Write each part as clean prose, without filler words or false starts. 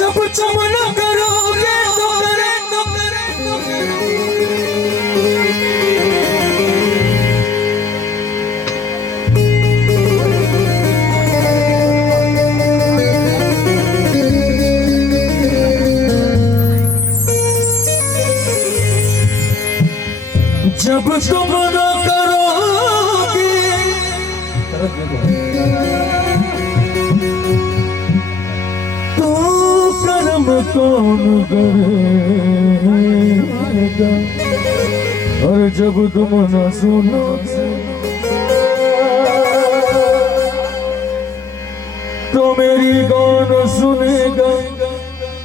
जब तुम न करोगे तो करे तो करे तो जब तुम न करोगे तो कर्म कौन करेगा। और जब तुम न सुनो तो मेरी कौन सुनेगा।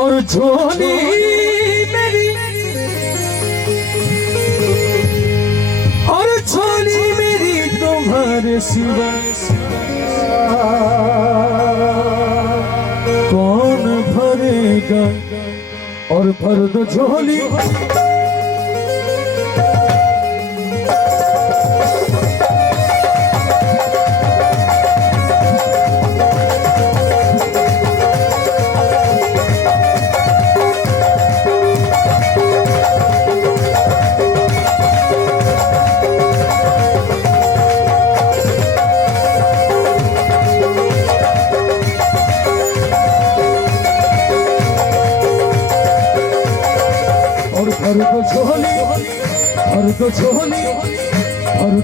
और झोली मेरी और झोली मेरी तुम्हारे सिवा कौन भरेगा। और भर दो झोली भर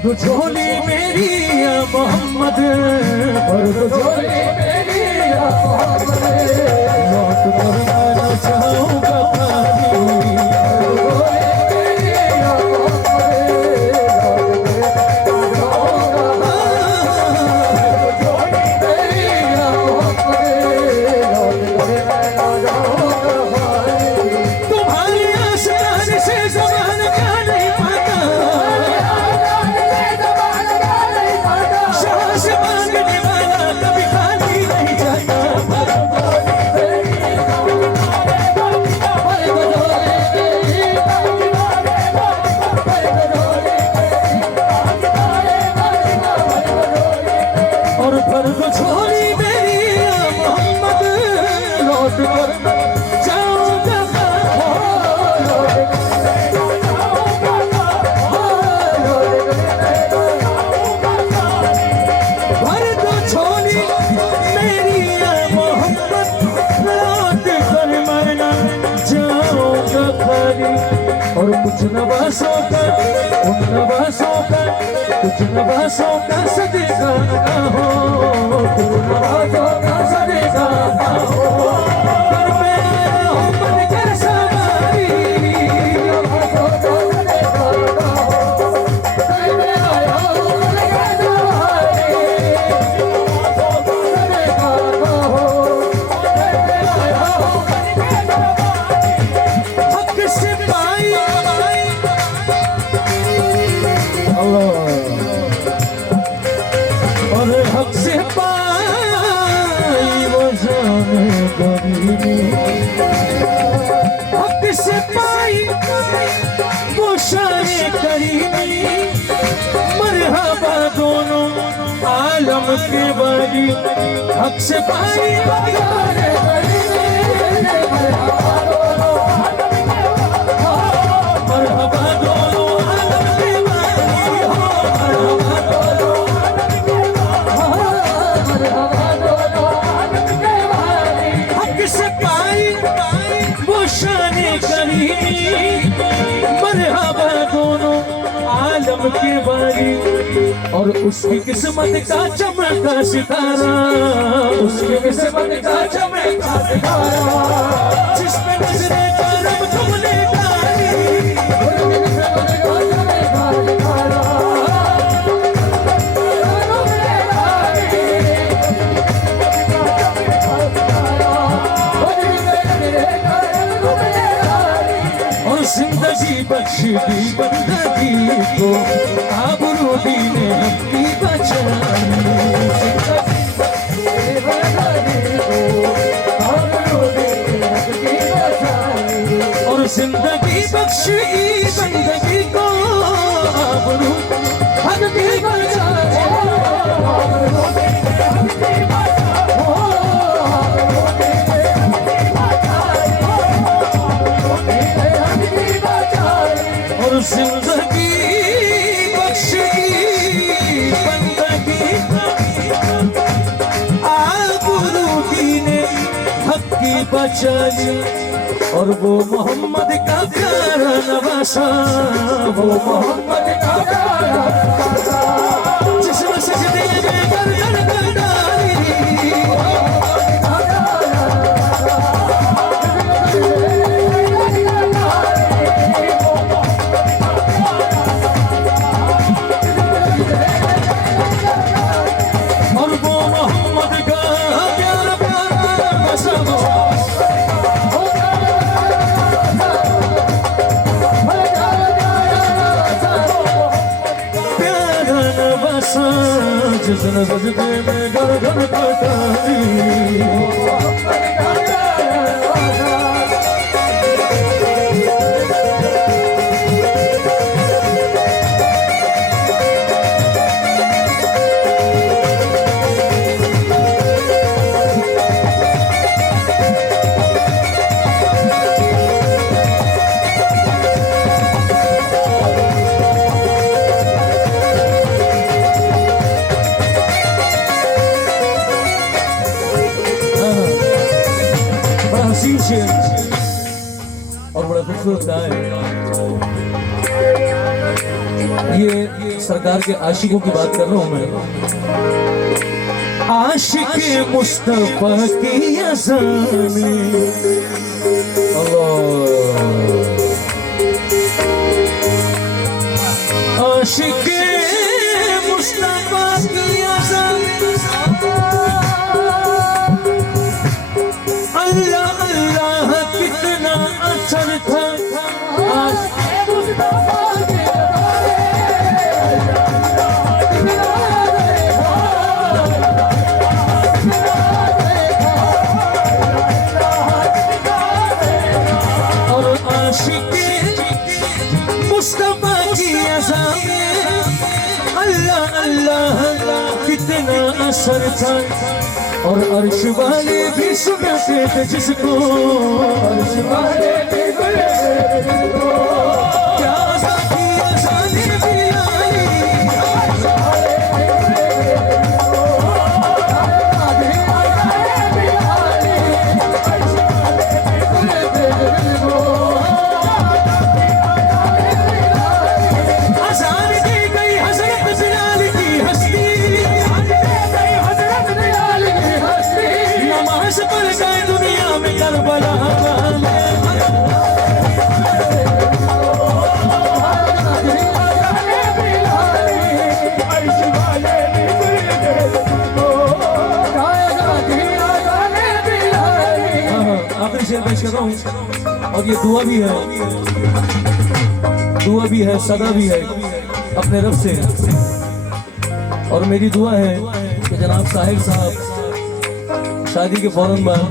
दो झोली मेरी या मोहम्मद। भर दो झोली मेरी या मोहम्मद। लौट कर आना चाहूँगा कुछ नवासों का उन नवासों का कुछ नवासों का सदेगा ना हो। कुछ नवासों का सदेगा ना हो। कर पे आया हूँ बन कर सवारी। नवासों का सदेगा ना हो। कर पे आया हूँ बन कर सवारी। नवासों का सदेगा ना हो। कर पे आया हूँ बन कर सवारी। हक से पाई और हक से पाई वो जाने गरीबी। हक से पाई वो शाने करीबी। मरहबा दोनों आलम के बड़ी। हक से पाई वो शाने करीबी। मरहबा दोनों आलम के बड़ी। हक से पाई वो शाने करीमी। मरहबा दोनों आलम के बारी। और उसकी किस्मत का चमका सितारा। उसकी किस्मत का चमका सितारा। जिस पे नजरे करम तुमने डाली। जिंदगी बख्श दी बंदगी को आबरू दी ने अपनी बचाई। और जिंदगी बख्शी बंदगी को आबरू अपनी बचाई। बचा जी और वो मोहम्मद का प्यारा नवासा, वो मोहम्मद का प्यारा नवासा जिसमें सजदे में गर्दन कर डाली। और वो मोहम्मद का प्यारा प्यारा नवासा, जिसने सजदे में गर्दन कटाई। और बड़ा खूबसूरत है ये। सरकार के आशिकों की बात कर रहा हूं मैं। आशिक मुस्तफा की अज़ान, अल्लाह आशिक मुस्तफा की अज़ान, अल्लाह अल्लाह कितना असर था। और आशिक मुस्तफा की अज़ान, अल्लाह अल्लाह कितना असर था। और अर्श वाले भी सुनते थे जिसको, अर्श वाले भी सुनते थे जिसको, क्या साथी अज़ाने भी आई। अर्श वाले भी सुनते थे जिसको, अज़ाने भी आई। अर्श वाले भी सुनते थे जिसको, अज़ान दी गई हज़रत बिलाल की हस्ती, नमाज़ पढ़ गए दुनिया में करबला वाले। आखिरी शेर पेश कर रहा हूँ और ये दुआ भी है, सदा भी है अपने रब से। और मेरी दुआ है कि जनाब साहिब साहब शादी के फौरन बाद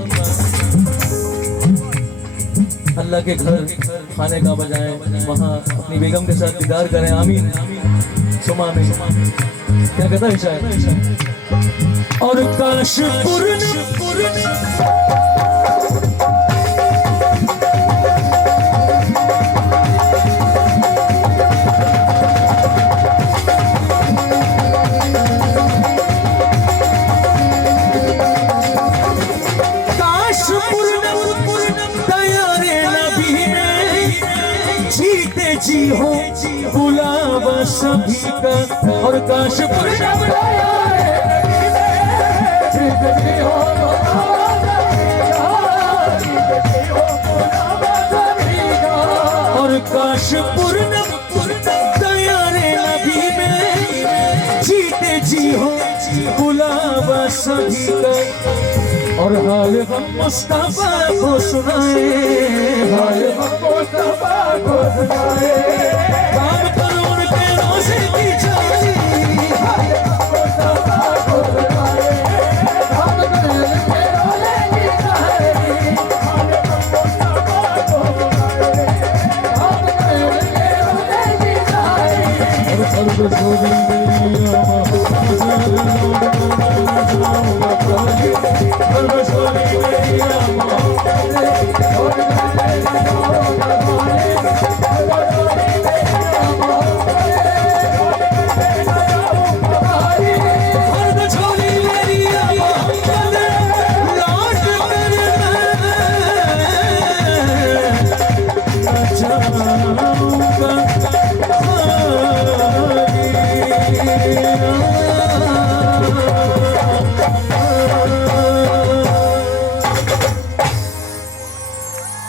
अल्लाह के घर खाने का बजाएं, वहाँ अपनी बेगम के साथ दीदार करें। आमीन सुमा में क्या कहता है शायद। और काश जी हो बुलावा सभी का। और काश और काश पूर्णम तैयारे नबी में जीते जी हो बुलावा सभी का। और हाल हम मुस्तफा को सुनाए, हाल हम मुस्तफा को सुनाए। काम करो उनके रोज़े की जाली, हाल हम मुस्तफा को सुनाए। काम करो उनके रोज़े की जाली, हाल हम मुस्तफा को सुनाए। काम करो उनके रोज़े की जाली। और सर्व सोनी मेरी